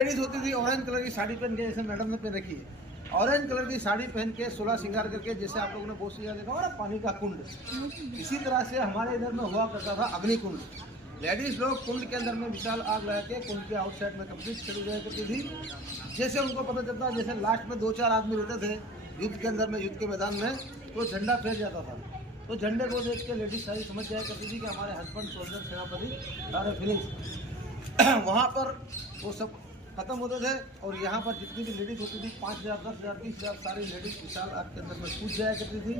Ladies होती थी orange colour की साड़ी पहन के, जैसे मैडम ने पहन रखी है ऑरेंज कलर की साड़ी पहन के 16 श्रृंगार करके, जैसे आप लोगों ने बहुत सी जगह देखा होगा ना पानी का कुंड, इसी तरह से हमारे इधर में हुआ करता था अग्नि कुंड। लेडीज लोग कुंड के अंदर में विशाल आग लगा के कुंड के आउटसाइड में कंप्लीट चली जाया करती थी। जैसे उनको पता चलता, जैसे लास्ट में 2-4 आदमी रहते थे युद्ध के अंदर में, युद्ध के मैदान में, तो झंडा फैल जाता था। तो झंडे को देख के लेडीज सारी समझ जाया करती थी कि हमारे हस्बैंड सोल्जर सेनापति सारे फीलिंग्स वहाँ पर वो सब खत्म होते थे। और यहाँ पर जितनी भी लेडीज होती थी 5,000, 10,000, 20,000 सारी लेडीज विशाल आग के अंदर में कूद जाया करती थी,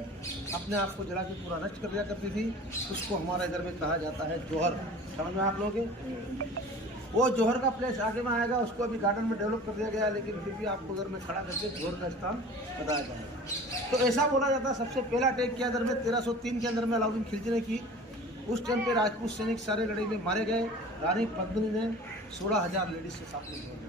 अपने आप को जला के पूरा नष्ट कर दिया करती थी। उसको हमारे इधर में कहा जाता है जोहर। समझ में आप लोग? वो जोहर का प्लेस आगे में आएगा, उसको अभी गार्डन में डेवलप कर दिया गया, लेकिन फिर भी आपको उधर में खड़ा करके जोहर का स्थान बताया जाएगा। तो ऐसा बोला जाता है सबसे पहला अटैक किया इधर में 1303 के अंदर में अलाउद्दीन खिलजी ने की। उस टाइम पे राजपूत सैनिक सारे लड़ाई में मारे गए। रानी पद्मिनी ने 16,000 लेडीज से सामने किया।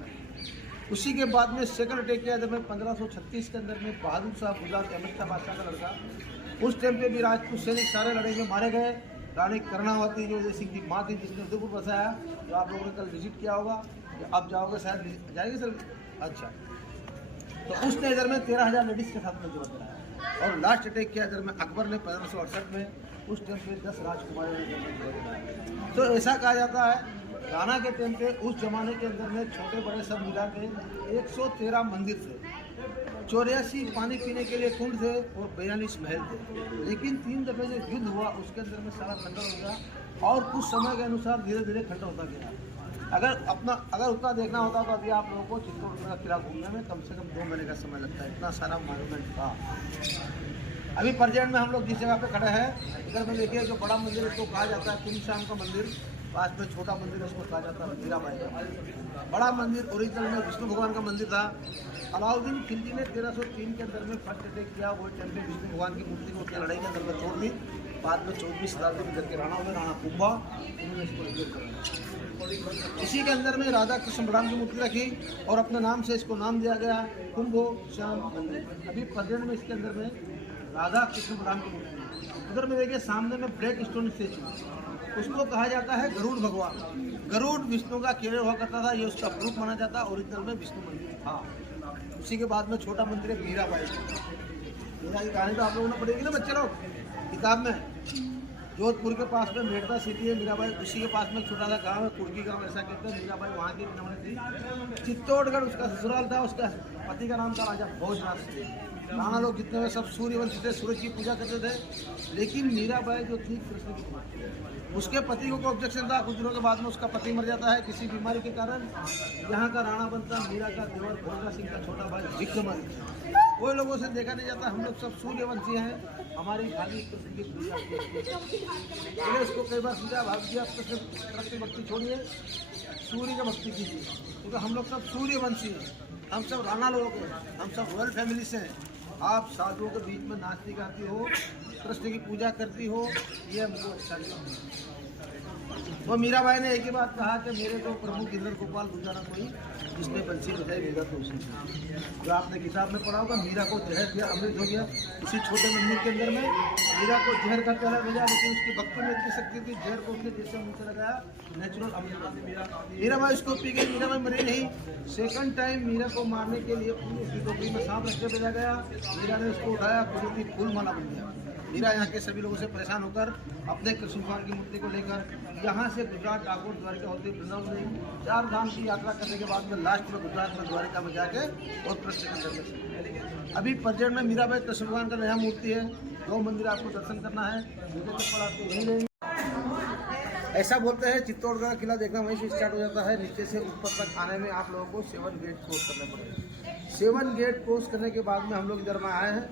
उसी के बाद में सेकंड अटैक किया इधर में 1536 के अंदर में बहादुर साहब गुजरात के अमित शाह बादशाह का लड़का। उस टाइम पे भी राजपूत सैनिक सारे लड़ाई में मारे गए। रानी कर्णावती जो जय सिंह की माँ थी, जिसने उदयपुर बसाया, जो आप लोगों ने कल विजिट किया होगा, अब जाओगे शायद, जाएंगे सर? अच्छा, तो उसने इधर में 13,000 लेडीज के साथ में जोड़ बनाया। और लास्ट अटैक किया इधर में अकबर ने 1568 में। उस टाइम पे 10 राजकुमारों ने जोड़ बनाया। तो ऐसा कहा जाता है राणा के टाइम पे उस जमाने के अंदर में छोटे बड़े सब मिला के 113 मंदिर थे, 84 पानी पीने के लिए कुंड थे और 42 महल थे। लेकिन 3 दफे जो युद्ध हुआ उसके अंदर में सारा खंडर हो गया और कुछ समय के अनुसार धीरे धीरे खंडर होता गया। अगर उतना देखना होता तो अभी आप लोगों को चित्तौड़गढ़ का किला घूमने में कम से कम 2 महीने का समय लगता है, इतना सारा मॉन्यूमेंट था। अभी प्रेजेंट में हम लोग जिस जगह पे खड़े हैं, इधर में देखिए जो बड़ा मंदिर इसको कहा जाता है कुंभ श्याम का मंदिर, पास में छोटा मंदिर उसको कहा जाता है मीराबाई का। बड़ा मंदिर ओरिजिनल में विष्णु भगवान का मंदिर था। अलाउद्दीन खिलजी ने 1303 के अंदर में फर्स्ट अटैक किया। वो टाइम पे विष्णु भगवान की मूर्ति को उसने लड़ाई के अंदर में छोड़ दी। बाद में 14वीं शताब्दी में इधर के राणा हुए, राणा कुंभा, उन्होंने इसको रिपेयर कराया। इसी के अंदर में राधा कृष्ण बलराम की मूर्ति रखी और अपने नाम से इसको नाम दिया गया कुंभो श्याम मंदिर। अभी प्रेजेंट में इसके अंदर में राधा कृष्ण बलराम की मूर्ति। उधर में देखिए सामने में ब्लैक स्टोन स्टेचू, उसको कहा जाता है गरुड़ भगवान। गरुड़ विष्णु का केरल हुआ करता था, ये उसका प्रूफ माना जाता है। ओरिजिनल में विष्णु मंदिर था। उसी के बाद में छोटा मंदिर है मीराबाई। मीरा की कहानी तो आप लोगों ने पढ़ेगी ना बच्चे लोग किताब में। जोधपुर के पास में मेड़ता सिटी है मीराबाई, उसी के पास में छोटा सा गांव है कुर्की गांव, ऐसा कहते हैं। मीराबाई वहाँ की नमन थी। चित्तौड़गढ़ उसका ससुराल था। उसका पति का नाम था राजा भोजराज सिंह। राणा लोग जितने हुए सब सूर्यवंशी थे, सूरज की पूजा करते थे। लेकिन मीराबाई जो थी कृष्ण की कुमारी, उसके पति को ऑब्जेक्शन था। कुछ दिनों के बाद में उसका पति मर जाता है किसी बीमारी के कारण। यहाँ का राणा बनता मीरा का देवर भोजराज सिंह का छोटा भाई विक्रमादित्य। कोई लोगों से देखा नहीं जाता, हम लोग सब सूर्यवंशी हैं। हमारी भाभी कृष्ण की पूजा मैंने इसको कई बार समझा, भाभी आप कृष्ण भक्ति छोड़िए, सूर्य का भक्ति कीजिए, क्योंकि हम लोग सब सूर्यवंशी हैं। हम सब राणा लोग हैं, हम सब रॉयल फैमिली से हैं। आप साधुओं के बीच में नाचती गाती हो, कृष्ण की पूजा करती हो, ये हमको अच्छा नहीं। तो मीराबाई ने एक ही बात कहा कि मेरे तो प्रभु गिरधर गोपाल दूसरा कोई जिसने बंसी बजाई मीरा तो उसी। जो आपने किताब में पढ़ा होगा, मीरा को जहर दिया, अमृत हो गया। इसी छोटे मंदिर के अंदर में मीरा को जहर का प्याला भेजा, लेकिन उसकी भक्ति में इतनी शक्ति थी, जहर को उसने जैसे मुँह से लगाया नेचुरल अमृत। मीराबाई उसको पी गई, मीराबाई मरी नहीं। सेकंड टाइम मीरा को मारने के लिए उसकी टोकरी में सांप रख के भेजा गया। मीरा ने उसको उठाया, कुदरती फूल माला बन गया। मीरा यहाँ के सभी लोगों से परेशान होकर अपने कृष्ण भगवान की मूर्ति को लेकर यहाँ से गुजरात डाकोर द्वारिका होते वृंदावन 4 धाम की यात्रा करने के बाद में लास्ट में गुजरात में द्वारिका में जाके और कृष्ण के दर्शन। अभी प्रेजेंट में मीराबाई कृष्ण भगवान का नया मूर्ति है। 2 मंदिर आपको दर्शन करना है, चप्पल आपको यहीं लेंगे। ऐसा बोलते हैं चित्तौड़गढ़ का किला देखना वहीं से स्टार्ट हो जाता है। नीचे से ऊपर तक आने में आप लोगों को 7 गेट क्रॉस करने पड़ेंगे। 7 गेट क्रॉस करने के बाद में हम लोग इधर में आए हैं,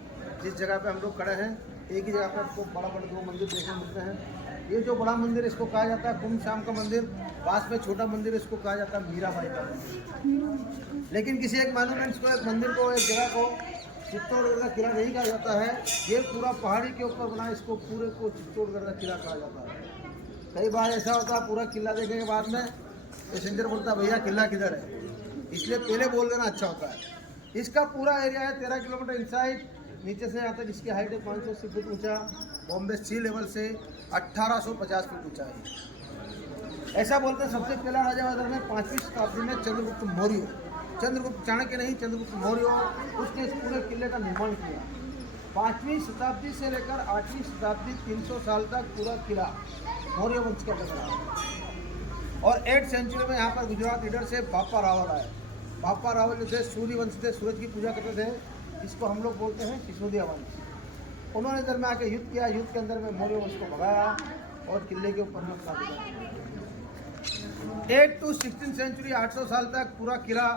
जिस जगह पे हम लोग खड़े हैं। एक ही जगह पर आपको बड़ा 2 मंदिर देखने मिलते हैं। ये जो बड़ा मंदिर इसको कहा जाता है कुंभ श्याम का मंदिर। पास में छोटा मंदिर इसको कहा जाता है मीराबाई का मंदिर। लेकिन किसी एक मॉन्यूमेंट्स को, एक मंदिर को, एक जगह को चित्तौड़गढ़ का किला नहीं कहा जाता है। ये पूरा पहाड़ी के ऊपर बना, इसको पूरे को चित्तौड़गढ़ का किला कहा जाता है। कई बार ऐसा होता है पूरा किला देखने के बाद में पैसेंजर बोलता है भैया किला किधर है, इसलिए पहले बोल देना अच्छा होता है। इसका पूरा एरिया है 13 किलोमीटर इनसाइड। नीचे से यहाँ तक इसकी हाइट है 580 फीट ऊंचा। बॉम्बे सी लेवल से 1850 फीट ऊंचा है। ऐसा बोलते हैं सबसे पहला राजा वादर में 5वीं शताब्दी में चंद्रगुप्त मौर्य, चंद्रगुप्त चाणक्य नहीं, चंद्रगुप्त मौर्य, उसने इस पूरे किले का निर्माण किया। 5वीं शताब्दी से लेकर 8वीं शताब्दी 300 साल तक पूरा किला मौर्य वंश के अंदर रहा। और 8th सेंचुरी में यहाँ पर गुजरात लीडर से बापा रावल आए। बापा रावल जो थे सूर्य वंश थे, सूरज की पूजा करते थे, इसको हम लोग बोलते हैं सिसोदिया वंश। उन्होंने इधर में आके युद्ध किया, युद्ध के अंदर में मौर्य वंश को भगाया और किले के ऊपर में अपना किया। 8th to 16th सेंचुरी 800 साल तक पूरा किला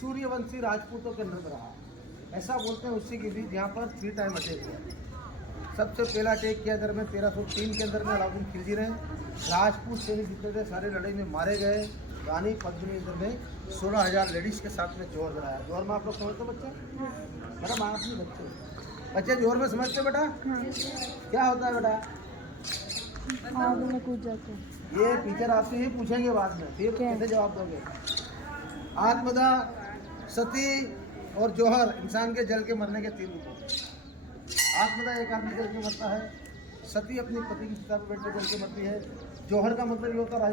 सूर्यवंशी राजपूतों के अंदर में रहा। ऐसा बोलते हैं उसी के बीच यहाँ पर 3 टाइम अटैक हुआ। सबसे पहला अटैक किया इधर में 1303 के अंदर में अलाउद्दीन खिलजी ने। राजपूत सैनिक जितने थे सारे लड़ाई में मारे गए। रानी पद्मिनी इधर में 16,000 लेडीज के साथ में जोहर बनाया। जोहर में आप लोग समझते बच्चे? मैडम आप नहीं बच्चे जोहर में समझते बेटा? क्या होता है बेटा? आग में कूद जाते। ये टीचर आपसे ही पूछेंगे बाद में, फिर कैसे जवाब दोगे? आत्मदाह, सती और जौहर इंसान के जल के मरने के 3 रूप होते हैं। आत्मदाह एक आदमी जल के मरता है, सती अपनी पति की चिता पर बैठ कर जल के मरती है, जौहर का मतलब ये होता है राजा